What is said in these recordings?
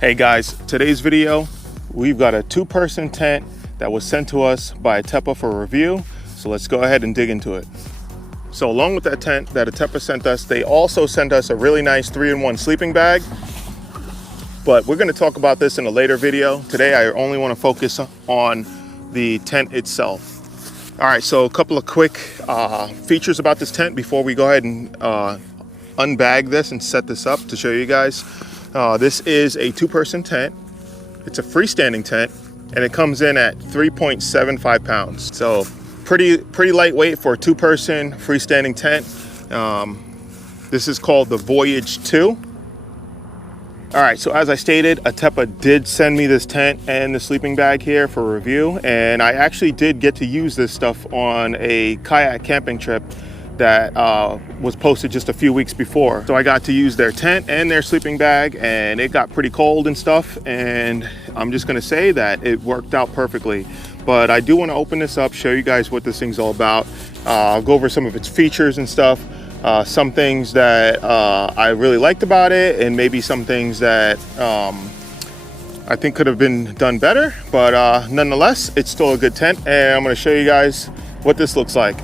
Hey guys, today's video, we've got a two-person tent that was sent to us by Atepa for review. So let's go ahead and dig into it. So along with that tent that Atepa sent us, they also sent us a really nice 3-in-1 sleeping bag. But we're gonna talk about this in a later video. Today, I only wanna focus on the tent itself. All right, so a couple of quick features about this tent before we go ahead and unbag this and set this up to show you guys. This is a two-person tent. It's a freestanding tent, and it comes in at 3.75 pounds. So pretty lightweight for a two-person freestanding tent. This is called the Voyage 2. All right, so as I stated, Atepa did send me this tent and the sleeping bag here for review, and I actually did get to use this stuff on a kayak camping trip that was posted just a few weeks before. So I got to use their tent and their sleeping bag, and it got pretty cold and stuff, and I'm just gonna say that it worked out perfectly. But I do wanna open this up, show you guys what this thing's all about. I'll go over some of its features and stuff, some things that I really liked about it, and maybe some things that I think could have been done better, but nonetheless, it's still a good tent, and I'm gonna show you guys what this looks like.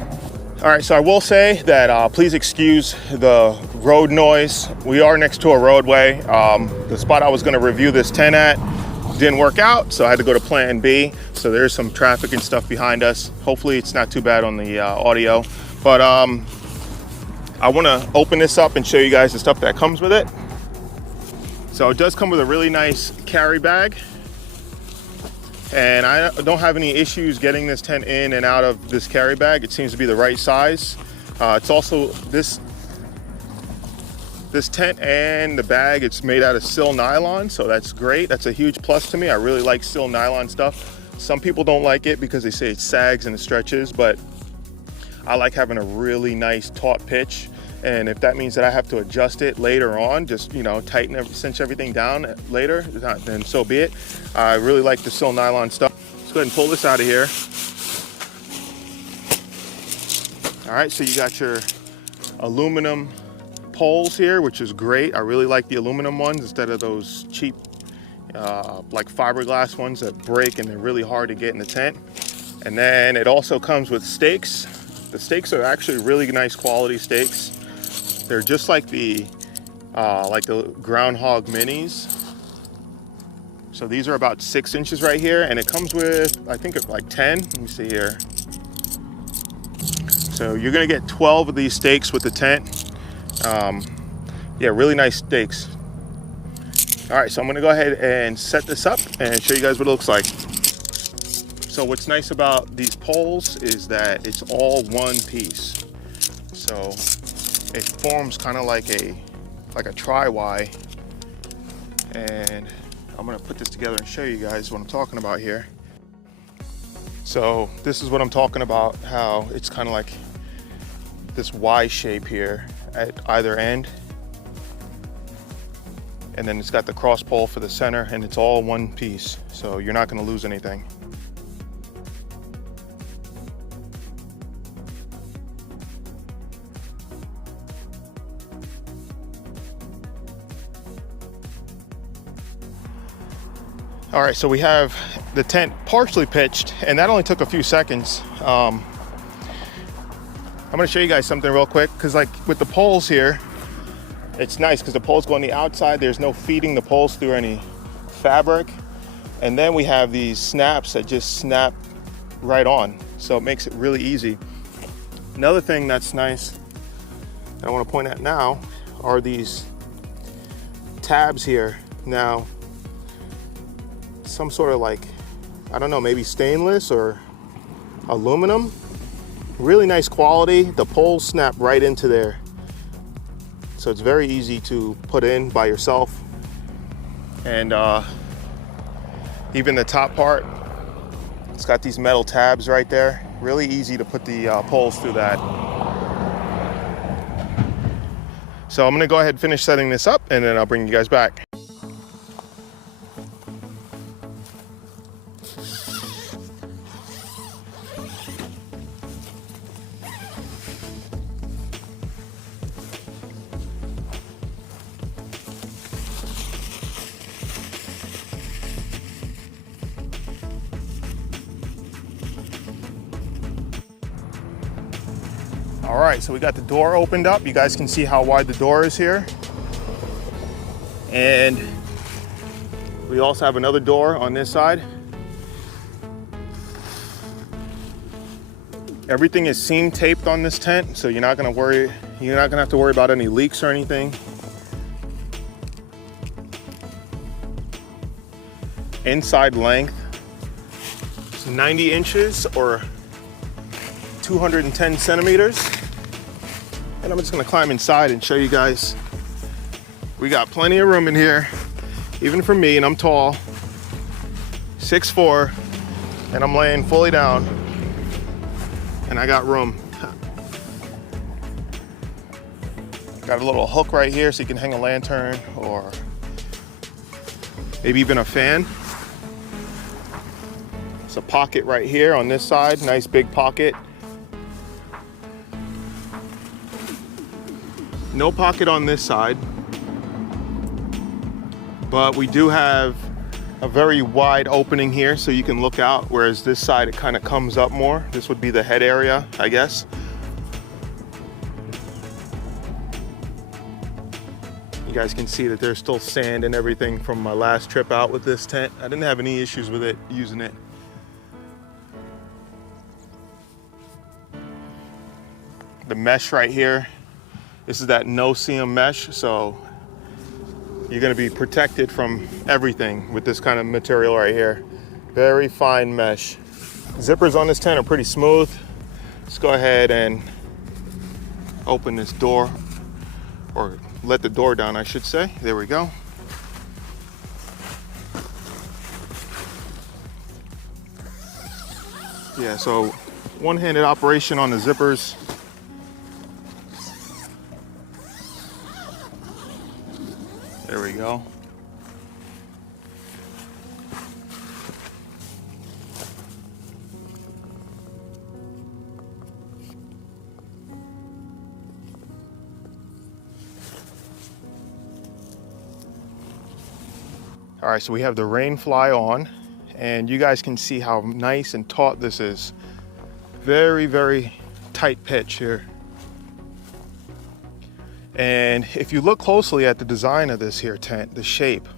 All right, so I will say that please excuse the road noise. We are next to a roadway. The spot I was gonna review this tent at didn't work out, so I had to go to plan B. So there's some traffic and stuff behind us. Hopefully it's not too bad on the audio. But I wanna open this up and show you guys the stuff that comes with it. So it does come with a really nice carry bag. And I don't have any issues getting this tent in and out of this carry bag. It seems to be the right size. It's also, this tent and the bag, it's made out of sil nylon, so that's great. That's a huge plus to me. I really like sil nylon stuff. Some people don't like it because they say it sags and it stretches, but I like having a really nice taut pitch. And if that means that I have to adjust it later on, just, you know, cinch everything down later, then so be it. I really like the sil nylon stuff. Let's go ahead and pull this out of here. All right, so you got your aluminum poles here, which is great. I really like the aluminum ones instead of those cheap, like fiberglass ones that break and they're really hard to get in the tent. And then it also comes with stakes. The stakes are actually really nice quality stakes. They're just like the Groundhog Minis. So these are about 6 inches right here, and it comes with, I think it's like 10. Let me see here. So you're gonna get 12 of these stakes with the tent. Yeah, really nice stakes. All right, so I'm gonna go ahead and set this up and show you guys what it looks like. So what's nice about these poles is that it's all one piece. So it forms kind of like a tri-Y, and I'm gonna put this together and show you guys what I'm talking about here. So this is what I'm talking about, how it's kind of like this Y shape here at either end, and then it's got the cross pole for the center, and it's all one piece, so you're not gonna lose anything. All right, so we have the tent partially pitched, and that only took a few seconds. I'm gonna show you guys something real quick, because like with the poles here, it's nice because the poles go on the outside. There's no feeding the poles through any fabric. And then we have these snaps that just snap right on. So it makes it really easy. Another thing that's nice that I wanna point at now are these tabs here. Now, some sort of like, I don't know, maybe stainless or aluminum. Really nice quality. The poles snap right into there. So it's very easy to put in by yourself. And even the top part, it's got these metal tabs right there. Really easy to put the poles through that. So I'm gonna go ahead and finish setting this up, and then I'll bring you guys back. All right, so we got the door opened up. You guys can see how wide the door is here. And we also have another door on this side. Everything is seam taped on this tent, so you're not gonna have to worry about any leaks or anything. Inside length is 90 inches or 210 centimeters. And I'm just gonna climb inside and show you guys. We got plenty of room in here, even for me, and I'm tall, 6'4", and I'm laying fully down, and I got room. Got a little hook right here so you can hang a lantern or maybe even a fan. It's a pocket right here on this side, nice big pocket. No pocket on this side, but we do have a very wide opening here so you can look out, whereas this side it kind of comes up more. This would be the head area, I guess. You guys can see that there's still sand and everything from my last trip out with this tent. I didn't have any issues with it, using it. The mesh right here, this is that no-seam mesh, so you're gonna be protected from everything with this kind of material right here. Very fine mesh. Zippers on this tent are pretty smooth. Let's go ahead and open this door, or let the door down, I should say. There we go. Yeah, so one-handed operation on the zippers. There we go. All right, so we have the Rainfly on, and you guys can see how nice and taut this is. Very, very tight pitch here. And if you look closely at the design of this here tent, the shape,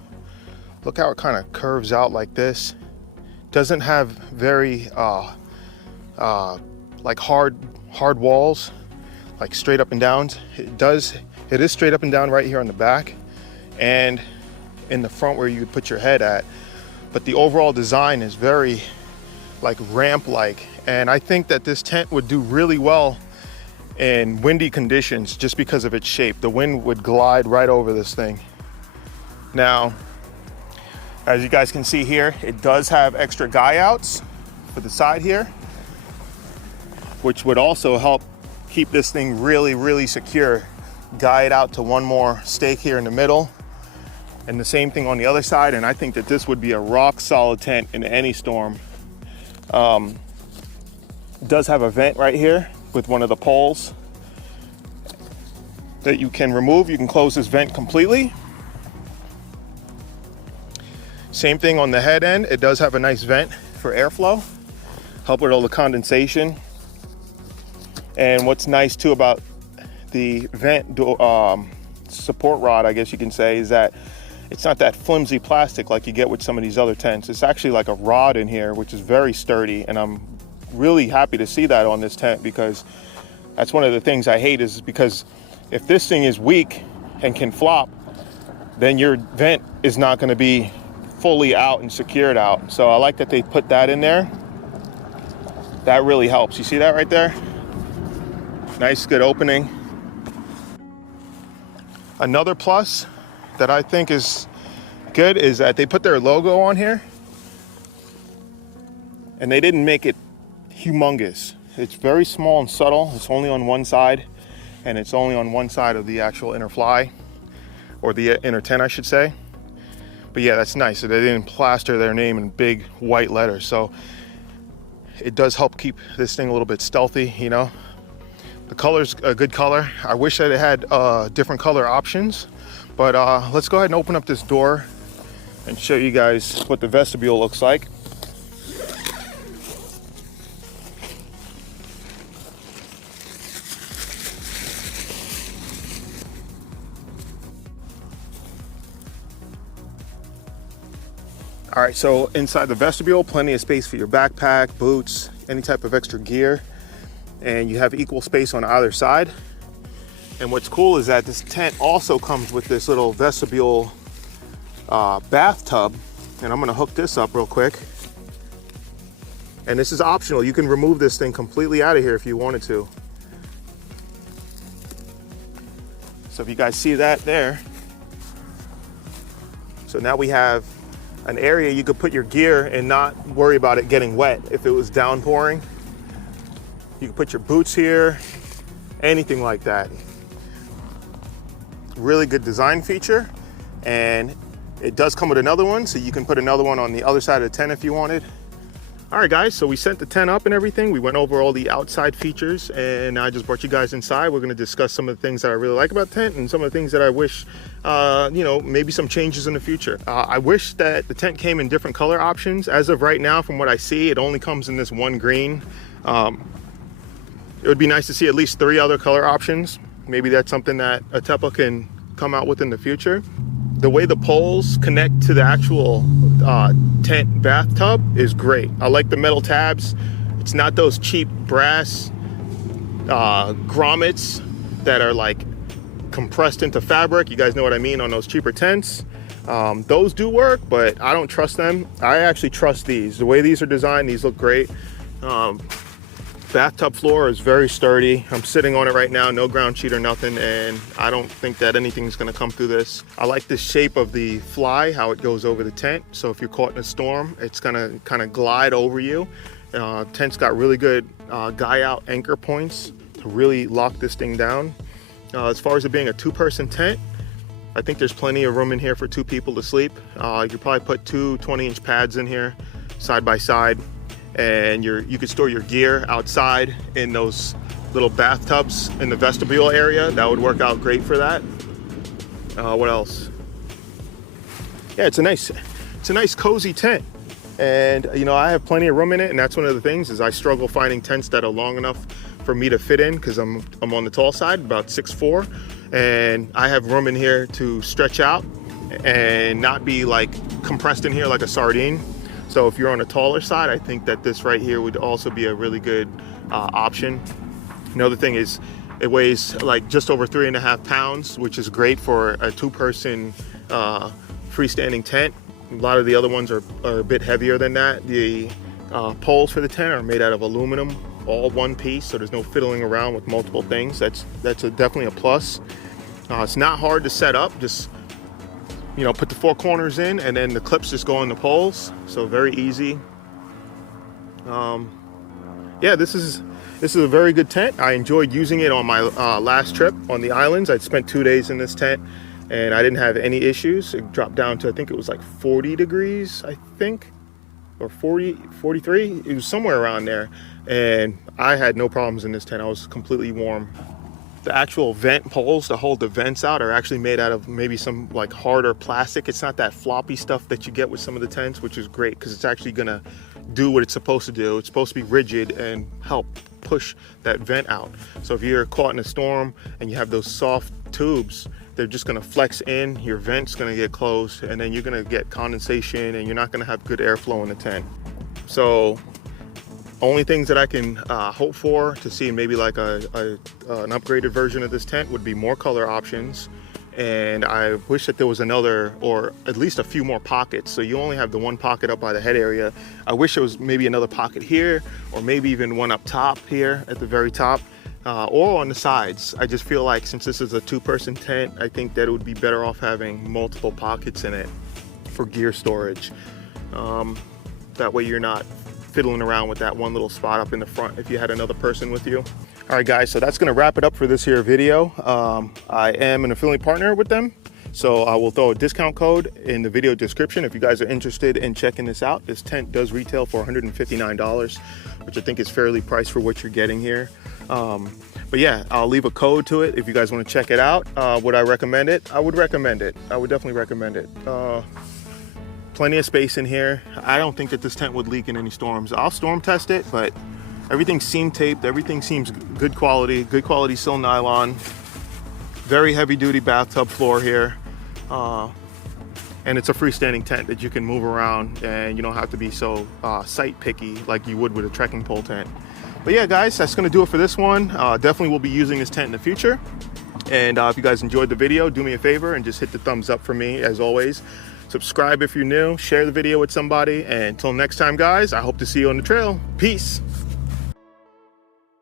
look how it kind of curves out like this. Doesn't have very like hard walls, like straight up and down. It is straight up and down right here on the back and in the front where you would put your head at. But the overall design is very like ramp-like. And I think that this tent would do really well in windy conditions just because of its shape. The wind would glide right over this thing. Now, as you guys can see here, it does have extra guy outs for the side here, which would also help keep this thing really, really secure. Guy it out to one more stake here in the middle, and the same thing on the other side. And I think that this would be a rock solid tent in any storm. It does have a vent right here with one of the poles that you can remove. You can close this vent completely. Same thing on the head end. It does have a nice vent for airflow, help with all the condensation. And what's nice too about the vent support rod, I guess you can say, is that it's not that flimsy plastic like you get with some of these other tents. It's actually like a rod in here, which is very sturdy, and I'm really happy to see that on this tent, because that's one of the things I hate, is because if this thing is weak and can flop, then your vent is not going to be fully out and secured out. So I like that they put that in there. That really helps. You see that right there? Nice, good opening. Another plus that I think is good is that they put their logo on here, and they didn't make it humongous. It's very small and subtle. It's only on one side, and it's only on one side of the actual inner fly, or the inner tent, I should say. But yeah, that's nice. So they didn't plaster their name in big white letters. So it does help keep this thing a little bit stealthy, you know. The color's a good color. I wish that it had different color options, but let's go ahead and open up this door and show you guys what the vestibule looks like. All right, so inside the vestibule, plenty of space for your backpack, boots, any type of extra gear, and you have equal space on either side. And what's cool is that this tent also comes with this little vestibule bathtub, and I'm gonna hook this up real quick. And this is optional. You can remove this thing completely out of here if you wanted to. So if you guys see that there. So now we have an area you could put your gear and not worry about it getting wet if it was downpouring. You can put your boots here, anything like that. Really good design feature, and it does come with another one, so you can put another one on the other side of the tent if you wanted. All right, guys, so we set the tent up and everything. We went over all the outside features, and I just brought you guys inside. We're gonna discuss some of the things that I really like about the tent and some of the things that I wish, you know, maybe some changes in the future. I wish that the tent came in different color options. As of right now, from what I see, it only comes in this one green. It would be nice to see at least 3 other color options. Maybe that's something that Atepa can come out with in the future. The way the poles connect to the actual tent bathtub is great. I like the metal tabs. It's not those cheap brass grommets that are like compressed into fabric. You guys know what I mean on those cheaper tents. Those do work, but I don't trust them. I actually trust these. The way these are designed, these look great. Bathtub floor is very sturdy. I'm sitting on it right now, no ground sheet or nothing, and I don't think that anything's gonna come through this. I like the shape of the fly, how it goes over the tent. So if you're caught in a storm, it's gonna kind of glide over you. Tent's got really good guy out anchor points to really lock this thing down. As far as it being a 2-person tent, I think there's plenty of room in here for 2 people to sleep. You could probably put 2 20-inch pads in here side by side, and you could store your gear outside in those little bathtubs in the vestibule area. That would work out great for that. What else? Yeah, it's a nice cozy tent, and you know, I have plenty of room in it, and that's one of the things is I struggle finding tents that are long enough for me to fit in because I'm on the tall side, about 6'4", and I have room in here to stretch out and not be like compressed in here like a sardine. So if you're on a taller side, I think that this right here would also be a really good option. Another thing is it weighs like just over 3.5 pounds, which is great for a 2-person freestanding tent. A lot of the other ones are a bit heavier than that. The poles for the tent are made out of aluminum, all one piece, so there's no fiddling around with multiple things. That's definitely a plus. It's not hard to set up. Just, you know, put the 4 corners in, and then the clips just go on the poles. So very easy. Yeah, this is a very good tent. I enjoyed using it on my last trip on the islands. I'd spent 2 days in this tent, and I didn't have any issues. It dropped down to, I think it was like 40 degrees, I think, or 40, 43. It was somewhere around there, and I had no problems in this tent. I was completely warm. The actual vent poles to hold the vents out are actually made out of maybe some like harder plastic. It's not that floppy stuff that you get with some of the tents, which is great because it's actually gonna do what it's supposed to do. It's supposed to be rigid and help push that vent out. So if you're caught in a storm and you have those soft tubes, they're just gonna flex in, your vent's gonna get closed, and then you're gonna get condensation and you're not gonna have good airflow in the tent. So only things that I can hope for to see maybe like an upgraded version of this tent would be more color options, and I wish that there was another, or at least a few more pockets. So you only have the one pocket up by the head area. I wish there was maybe another pocket here, or maybe even one up top here at the very top, or on the sides. I just feel like since this is a 2-person tent, I think that it would be better off having multiple pockets in it for gear storage. That way you're not fiddling around with that one little spot up in the front if you had another person with you. All right, guys, so that's gonna wrap it up for this here video. I am an affiliate partner with them, so I will throw a discount code in the video description if you guys are interested in checking this out. This tent does retail for $159, which I think is fairly priced for what you're getting here. But yeah, I'll leave a code to it if you guys want to check it out. Would I recommend it? I would recommend it. I would definitely recommend it. Plenty of space in here. I don't think that this tent would leak in any storms. I'll storm test it, but everything's seam taped. Everything seems good quality sill nylon. Very heavy duty bathtub floor here. and it's a freestanding tent that you can move around, and you don't have to be so site picky like you would with a trekking pole tent. But yeah, guys, that's gonna do it for this one. Definitely will be using this tent in the future. And if you guys enjoyed the video, do me a favor and just hit the thumbs up for me as always. Subscribe if you're new, share the video with somebody, and until next time, guys, I hope to see you on the trail. Peace.